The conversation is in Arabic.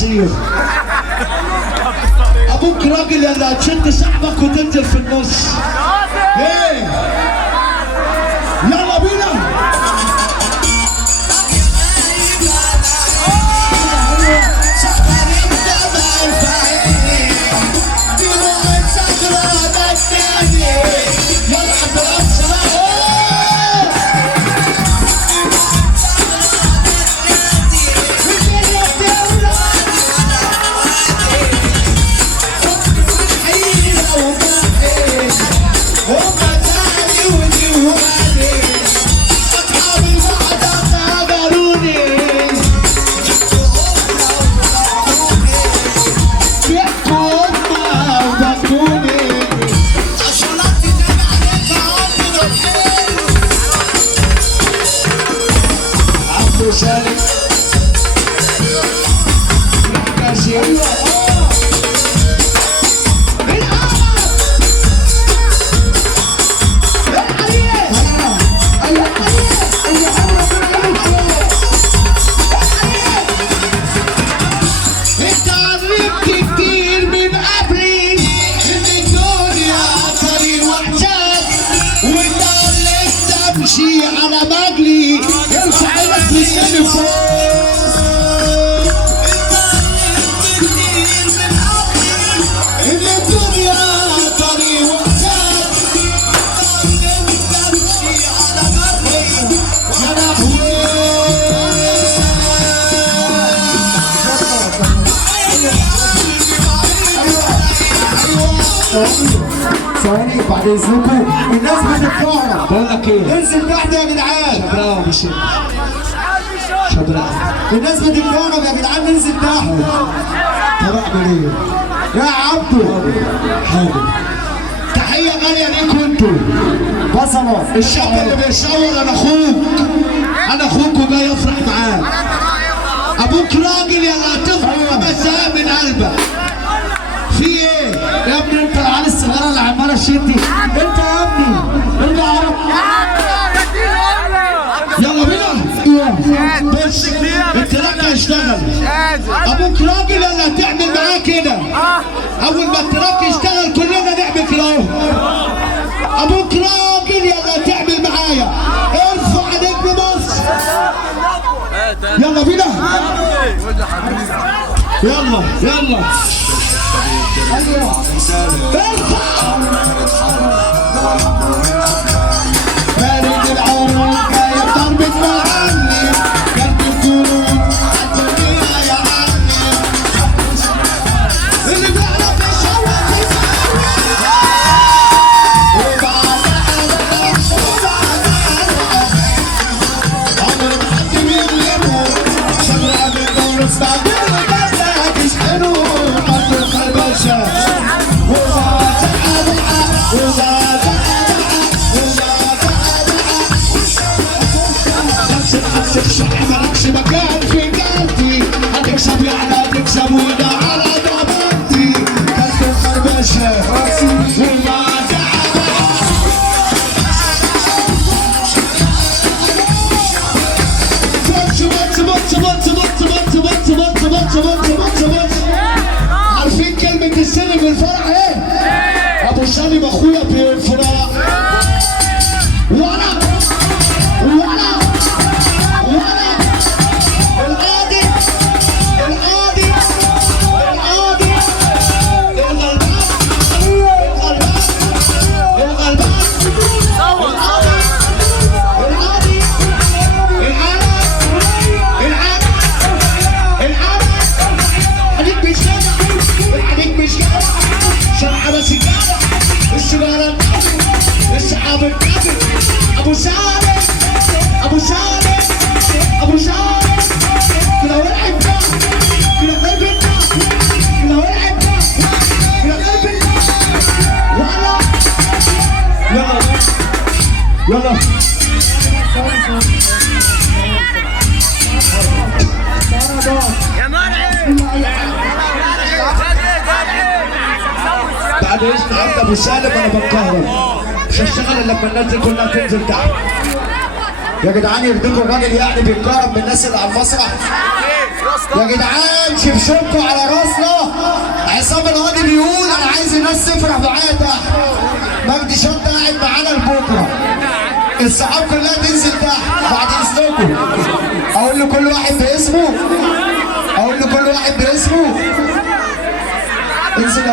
بتصير. ابوك راجل يلا تشد صاحبك وتنزل في النص. ايه يلا بينا. ثواني بعد اذنكم الناس بتتكهرب. بقول لك ايه؟ انزل تحت يا جدعان. شبراوي مش شبراوي. الناس بتتكهرب يا جدعان، ننزل تحت. طب اعمل ايه؟ يا عبدو حاضر. تحية غالية ليكوا انتوا. بصمة الشاب اللي بيصور انا اخوك. انا اخوك وجاي افرح معاك. ابوك راجل يلا هتفرح 5 دقايق من قلبك. في ايه؟ يا ابني انت العيال الصغيرة اللي عمالة تشدي. انت يا ابني ارجع عرب. يلا بينا. بص التراك هيشتغل. ابوك راجل يلا هتعمل معاه كده. اول ما التراك يشتغل كلنا نعمل كده اهو. ابوك راجل يلا هتعمل معايا. ارفع نجم مصر. يلا بينا. يلا يلا. بارد العروق جاي بضربة معلم. قلب الجنود عالدنيا يا معلم. اللي بيعرف يشوق يفوق. عمر ما حد بيغلبه. شبرا بالدور استعمل البلد يشحنوا. حط الخربشة مالكش مكان في قلبي. هتكسب يعني هتكسب وده على ضمانتي. كلت الخربشة وما عارفين كلمة السر في الفرح ايه؟ ابو سالم اخويا في الفرح. وانا القاضي ابو سالم كده ولعب كده قلبنا كده ولعب كده قلبنا. يلا يا مرعي بعد اذن عبد ابو سالم انا بتكهرب. مش هشتغل الا لما الناس دي كلها تنزل تحت. يا جدعان يرضيكم الراجل يعني بيتكهرب بالناس اللي على المسرح. يا جدعان شبشبكوا على راسنا. عصام القاضي بيقول انا عايز الناس تفرح معايا تحت. مجدي شطه قاعد معانا لبكره. الصحاب كلها تنزل تحت بعد اذنكم. اقول لكل واحد باسمه. انزل